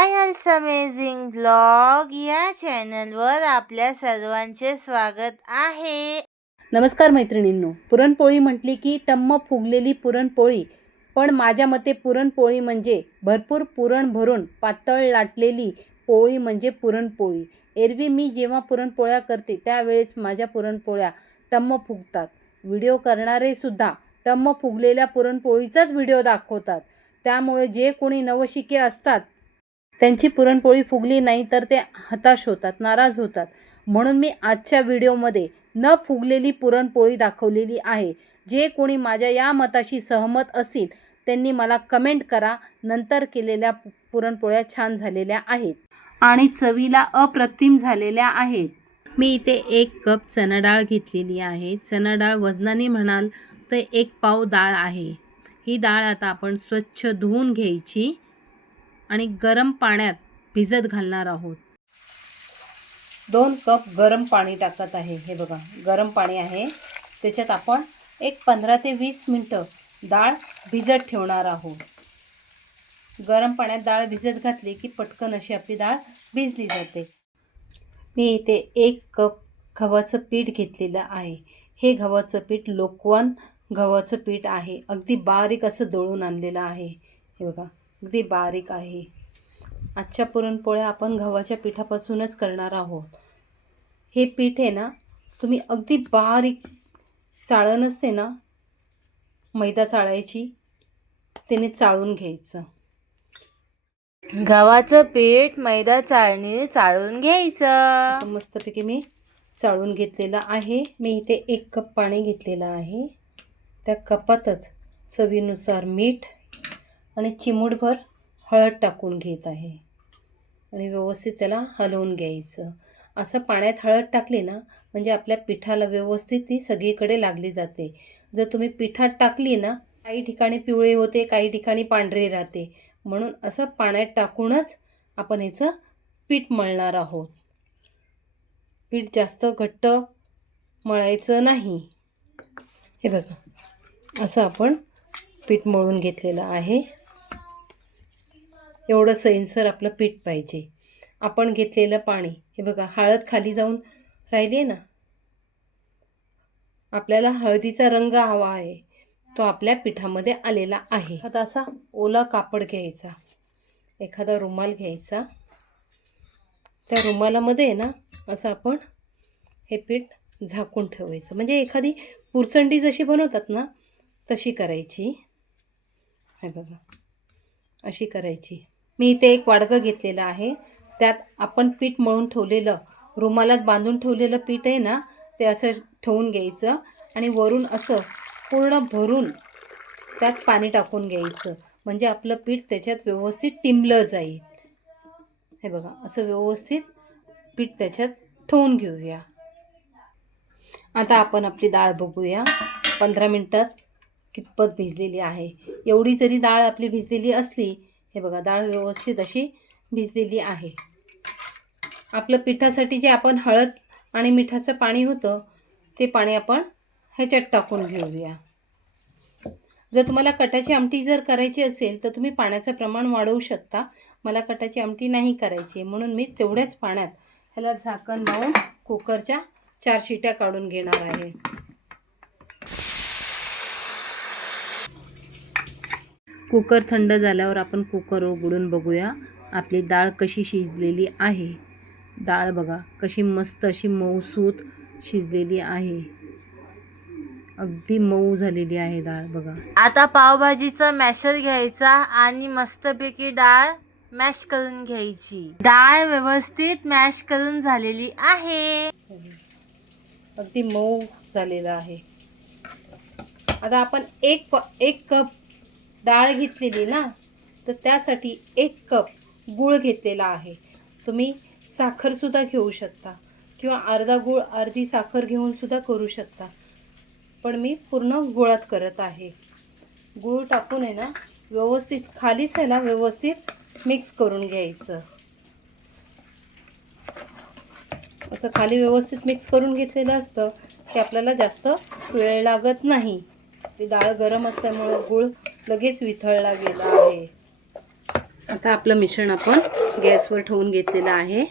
Piles amazing vlog या चॅनलवर आपल्या सर्वांचे स्वागत आहे. नमस्कार मैत्रिणींनो. पुरणपोळी म्हटली की टम्म फुगलेली पुरणपोळी, पण माझ्या मते पुरणपोळी म्हणजे भरपूर पुरण भरून पातळ लाटलेली पोळी म्हणजे पुरणपोळी. एरवी मी जेव्हा पुरणपोळ्या करते त्यावेळेस माझ्या पुरणपोळ्या टम्म फुगतात. व्हिडिओ करणारे सुद्धा टम्म फुगलेल्या पुरणपोळीचाच व्हिडिओ दाखवतात. त्यामुळे जे कोणी नवशिके असतात त्यांची पुरणपोळी फुगली नाही तर ते हताश होतात, नाराज होतात. म्हणून मी आजच्या व्हिडिओमध्ये न फुगलेली पुरणपोळी दाखवलेली आहे. जे कोणी माझ्या या मताशी सहमत असतील त्यांनी मला कमेंट करा. नंतर केलेल्या पुरणपोळ्या छान झालेल्या आहेत आणि चवीला अप्रतिम झालेल्या आहेत. मी इथे 1 कप चणा डाळ घेतलेली आहे. चणा डाळ वजनाने म्हणाल तर 1 पाव डाळ आहे. ही डाळ आता आपण स्वच्छ धुवून घ्यायची आणि गरम पाण्यात भिजत घालणार आहोत. 2 कप गरम पाणी टाकत आहे. हे बघा गरम पाणी आहे. त्याच्यात आपण एक 15 ते 20 मिनटं डाळ भिजत ठेवणार आहोत. गरम पाण्यात डाळ भिजत घातली की पटकन अशी आपली डाळ भिजली जाते. मी इथे 1 कप गव्हाचं पीठ घेतलेलं आहे. हे गव्हाचं पीठ लोकवन गव्हाचं पीठ आहे. अगदी बारीक असं दळून आणलेलं आहे. हे बघा अगदी बारीक आहे. आजच्या पुरणपोळ्या आपण गव्हाच्या पिठापासूनच करणार आहोत. हे पीठ आहे ना, तुम्ही अगदी बारीक चाळण असते ना, मैदा चाळायची, त्याने चाळून घ्यायचं. गव्हाचं पीठ मैदा चाळणीने चाळून घ्यायचं. मस्तपैकी मी चाळून घेतलेलं आहे. मी इथे 1 कप पाणी घेतलेलं आहे. त्या कपातच चवीनुसार मीठ आणि चिमूटभर हळद टाकून घेत आहे आणि व्यवस्थित त्याला हलवून घ्यायचं. असं पाण्यात हळद टाकली ना म्हणजे आपल्या पिठाला व्यवस्थित ती सगळीकडे लागली जाते. जर तुम्ही पिठात टाकली ना, काही ठिकाणी पिवळे होते, काही ठिकाणी पांढरे राहते. म्हणून असं पाण्यात टाकूनच आपण ह्याचं पीठ मळणार आहोत. पीठ जास्त घट्ट मळायचं नाही. हे बघा असं आपण पीठ मळून घेतलेलं आहे. एवढं सैलसर आपलं पीठ पाहिजे. आपण घेतलेलं पाणी हे बघा हळद खाली जाऊन राहिली आहे ना, आपल्याला हळदीचा रंग हवा आहे तो आपल्या पिठामध्ये आलेला आहे. आता असा ओला कापड घ्यायचा, एखादा रुमाल घ्यायचा. त्या रुमालामध्ये आहे ना असं आपण हे पीठ झाकून ठेवायचं. म्हणजे एखादी पुरचंडी जशी बनवतात ना तशी करायची. हे बघा अशी करायची. मी इथे एक वाडगं घेतलेलं आहे. त्यात आपण पीठ मळून ठेवलेलं, रुमालात बांधून ठेवलेलं पीठ आहे ना, ते असं ठेवून घ्यायचं आणि वरून असं पूर्ण भरून त्यात पाणी टाकून घ्यायचं. म्हणजे आपलं पीठ त्याच्यात व्यवस्थित टिंबलं जाईल. हे बघा असं व्यवस्थित पीठ त्याच्यात ठेवून घेऊया. आता आपण आपली डाळ बघूया 15 मिनटात कितपत भिजलेली आहे. एवढी जरी डाळ आपली भिजलेली असली, हे बघा डाळ व्यवस्थित अशी भिजलेली आहे. आपलं पिठासाठी जे आपण हळद आणि मिठाचं पाणी होतं ते पाणी आपण ह्याच्यात टाकून घेऊया. जर तुम्हाला कटाची आमटी जर करायची असेल तर तुम्ही पाण्याचं प्रमाण वाढवू शकता. मला कटाची आमटी नाही करायची म्हणून मी तेवढ्याच पाण्यात ह्याला झाकण लावून कुकरच्या 4 शिट्या काढून घेणार आहे. कुकर थंड झाल्यावर आपण कुकर उघडून बघूया आपली डाळ कशी शिजलेली आहे. डाळ बघा कशी मस्त अशी मऊसूत शिजलेली आहे. अगदी मऊ झालेली आहे डाळ बघा. आता पावभाजीचा मॅशर घ्यायचा आणि मस्तपैकी डाळ मॅश करून घ्यायची. डाळ व्यवस्थित मॅश करून झालेली आहे. अगदी मऊ झालेला आहे. आता आपण एक कप डाळ घेतलेली ना, तर त्यासाठी 1 कप गूळ घेतलेला आहे. तुम्ही साखरसुद्धा घेऊ शकता किंवा अर्धा गूळ अर्धी साखर घेऊन सुद्धा करू शकता. पण मी पूर्ण गुळात करत आहे. गूळ टाकून आहे ना व्यवस्थित खालीच ह्याला व्यवस्थित मिक्स करून घ्यायचं. असं खाली व्यवस्थित मिक्स करून घेतलेलं असतं की आपल्याला जास्त वेळ लागत नाही. ती डाळ गरम असल्यामुळे गूळ लगेच वितळला गेला आहे. आता आपलं मिश्रण आपण गॅसवर ठेवून घेतलेलं आहे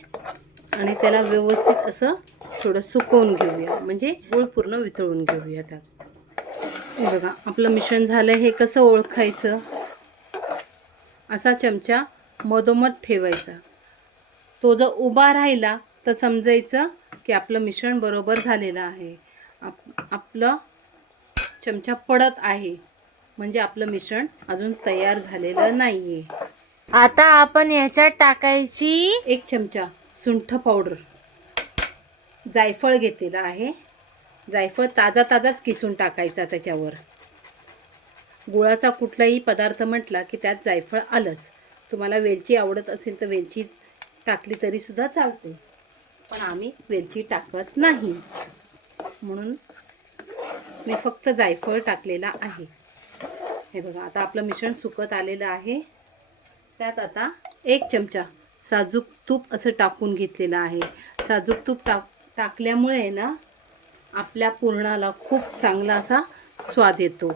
आणि त्याला व्यवस्थित असं थोडं सुकवून घेऊया, म्हणजे गूळ पूर्ण वितळून घेऊया त्यात. हे बघा आपलं मिश्रण झालं. हे कसं ओळखायचं? असा चमचा मधोमध ठेवायचा. तो जर उभा राहिला तर समजायचं की आपलं मिश्रण बरोबर झालेलं आहे. आपलं चमचा पडत आहे म्हणजे आपलं मिश्रण अजून तयार झालेलं नाही आहे. आता आपण याच्यात टाकायची 1 चमचा सुंठ पावडर. जायफळ घेतलेलं आहे. जायफळ ताजाच किसून टाकायचा त्याच्यावर. गुळाचा कुठलाही पदार्थ म्हटला की त्यात जायफळ आलंच. तुम्हाला वेलची आवडत असेल तर वेलची टाकली तरी सुद्धा चालते, पण आम्ही वेलची टाकत नाही म्हणून मी फक्त जायफळ टाकलेला आहे. हे बघा आता आपलं मिश्रण सुकत आलेलं आहे. त्यात आता 1 चमचा साजूक तूप असं टाकून घेतलेलं आहे. साजूक तूप टाकल्यामुळे ना आपल्या पुरणाला खूप चांगला असा स्वाद येतो.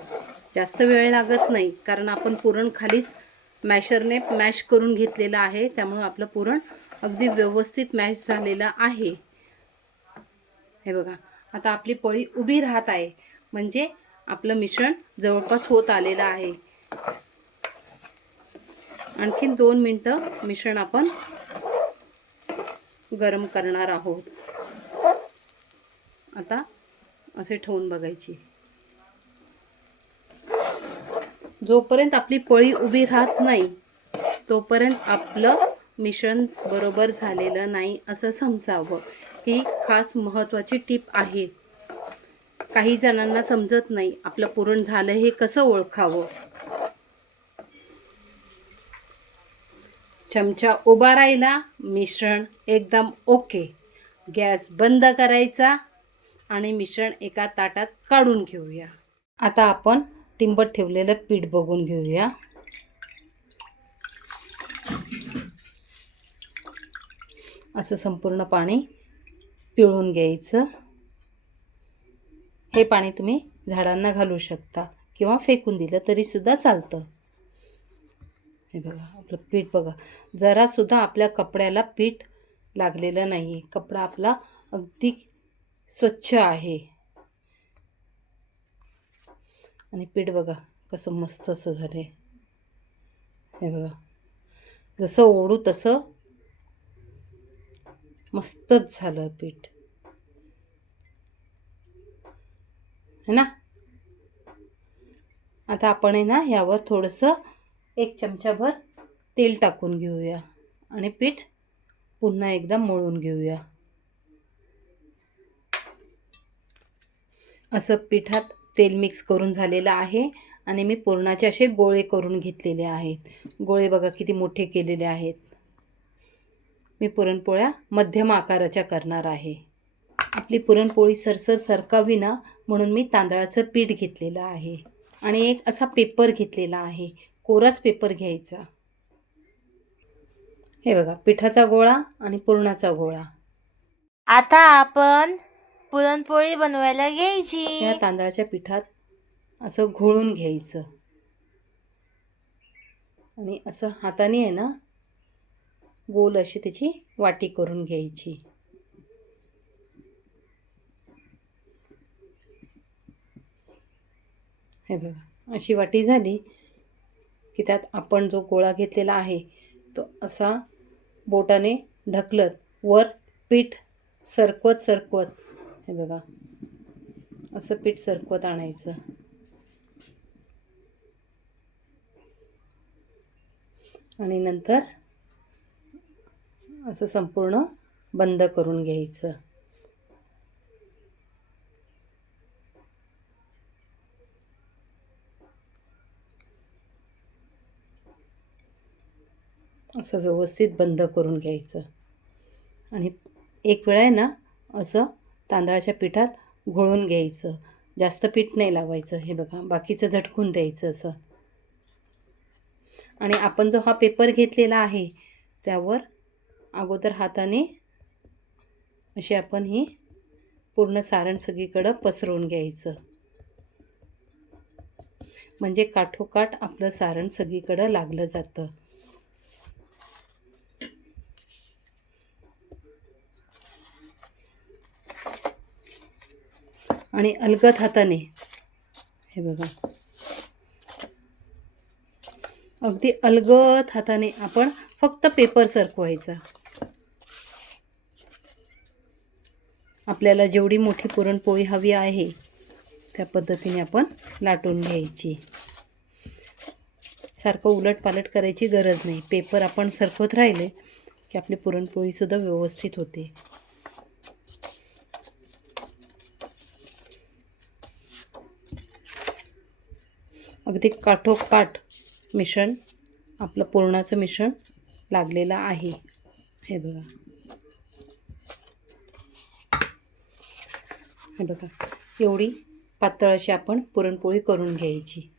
जास्त वेळ लागत नाही कारण आपण पुरण खालीच मॅशरने मॅश करून घेतलेलं आहे, त्यामुळे आपलं पुरण अगदी व्यवस्थित मॅश झालेलं आहे. हे बघा आता आपली पोळी उभी राहत आहे म्हणजे आपलं मिश्रण जवळपास होत आलेलं आहे. आणखीन 2 मिनटं मिश्रण आपण गरम करणार आहोत. आता असे ठेवून बघायची. जोपर्यंत आपली पोळी उभी राहत नाही तोपर्यंत आपलं मिश्रण बरोबर झालेलं नाही असं समजावं. ही खास महत्त्वाची टीप आहे. काही जणांना समजत नाही आपलं पुरण झालं हे कसं ओळखावं. चमचा उभा राहिला, मिश्रण एकदम ओके. गॅस बंद करायचा आणि मिश्रण एका ताटात काढून घेऊया. आता आपण टिंबत ठेवलेलं पीठ बघून घेऊया. असं संपूर्ण पाणी पिळून घ्यायचं. हे पाणी तुम्ही झाडांना घालू शकता किंवा फेकून दिलं तरी सुद्धा चालतं. हे बघा आपलं पीठ बघा, जरासुद्धा आपल्या कपड्याला पीठ लागलेलं नाही आहे. कपडा आपला अगदी स्वच्छ आहे आणि पीठ बघा कसं मस्त असं झालं आहे. हे बघा जसं ओढू तसं मस्तच झालं पीठ, है ना. आता आपण आहे ना यावर थोडंसं 1 चमचाभर तेल टाकून घेऊया आणि पीठ पुन्हा एकदा मळून घेऊया. असं पिठात तेल मिक्स करून झालेलं आहे आणि मी पुरणाचे असे गोळे करून घेतलेले आहेत. गोळे बघा किती मोठे केलेले आहेत. मी पुरणपोळ्या मध्यम आकाराच्या करणार आहे. आपली पुरणपोळी सरसर सरकावी ना म्हणून मी तांदळाचं पीठ घेतलेलं आहे आणि एक असा पेपर घेतलेला आहे. कोराच पेपर घ्यायचा. हे बघा पिठाचा गोळा आणि पुरणाचा गोळा. आता आपण पुरणपोळी बनवायला घ्यायची. या तांदळाच्या पिठात असं घोळून घ्यायचं आणि असं हाताने आहे ना गोल अशी त्याची वाटी करून घ्यायची. हे बघा अशी वाटी झाली की त्यात आपण जो गोळा घेतलेला आहे तो असा बोटाने ढकलत वर पीठ सरकवत हे बघा असं पीठ सरकवत आणायचं आणि नंतर असं संपूर्ण बंद करून घ्यायचं. असं व्यवस्थित बंद करून घ्यायचं आणि एक वेळा आहे ना असं तांदळाच्या पिठात घोळून घ्यायचं. जास्त पीठ नाही लावायचं. हे बघा बाकीचं झटकून द्यायचं असं. आणि आपण जो हा पेपर घेतलेला आहे त्यावर अगोदर हाताने अशी आपण ही पूर्ण सारण सगळीकडं पसरवून घ्यायचं, म्हणजे काठोकाठ आपलं सारण सगळीकडं लागलं जातं. आणि अलगद हाताने हे बघा, अगदी अलगद हाताने आपण फक्त पेपर सरकवायचा. आपल्याला जेवढी मोठी पुरणपोळी हवी आहे त्या पद्धतीने आपण लाटून घ्यायची. सारखं उलटपालट करायची गरज नाही. पेपर आपण सरकवत राहिले की आपली पुरणपोळीसुद्धा व्यवस्थित होते. अगदी काठोकाठ मिश्रण, आपलं पुरणाचं मिश्रण लागलेलं आहे. हे बघा, हे बघा, एवढी पातळ अशी आपण पुरणपोळी करून घ्यायची.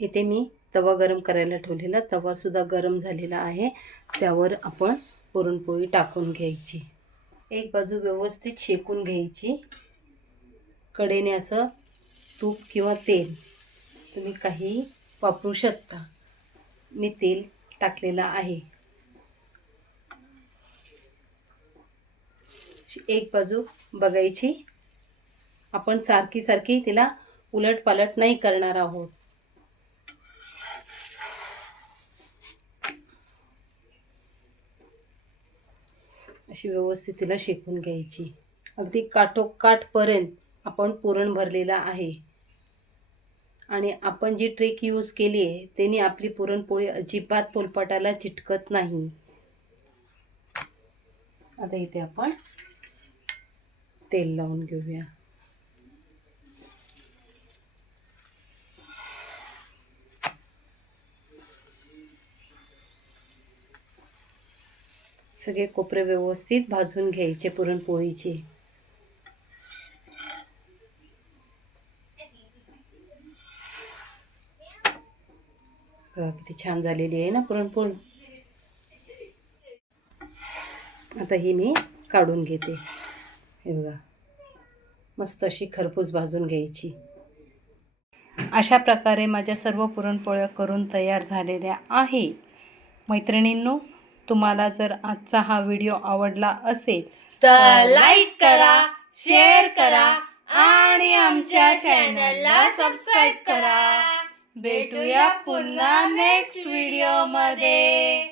इथे मी तवा गरम करायला ठेवलेला, तवासुद्धा गरम झालेला आहे. त्यावर आपण पुरणपोळी टाकून घ्यायची. एक बाजू व्यवस्थित शेकून घ्यायची. कडेने असं तूप किंवा तेल तुम्ही काही वापरू शकता. मी तेल टाकलेलं आहे. एक बाजू बघायची. आपण सारखी सारखी तिला उलटपालट नाही करणार आहोत. अशी व्यवस्थित तिला शेकून घ्यायची. अगदी काठोकाठपर्यंत आपण पुरण भरलेलं आहे. आणि आपण जी ट्रिक यूज केली आहे त्याने आपली पुरणपोळी अजिबात पोलपाटाला चिटकत नाही. आता इथे आपण तेल लावून घेऊया. सगळे कोपरे व्यवस्थित भाजून घ्यायचे पुरणपोळीचे. किती छान झालेली आहे ना पुरणपोळी. आता ही मी काढून घेते. हे बघा, मस्त अशी खरपूस भाजून घ्यायची. अशा प्रकारे माझ्या सर्व पुरणपोळ्या करून तयार झालेल्या आहेत. मैत्रिणींनो, तुम्हाला जर आजचा हा व्हिडिओ आवडला असेल तर लाईक करा, शेअर करा आणि आमच्या चॅनलला सबस्क्राईब करा. भेटूया पुन्हा नेक्स्ट व्हिडिओ मध्ये.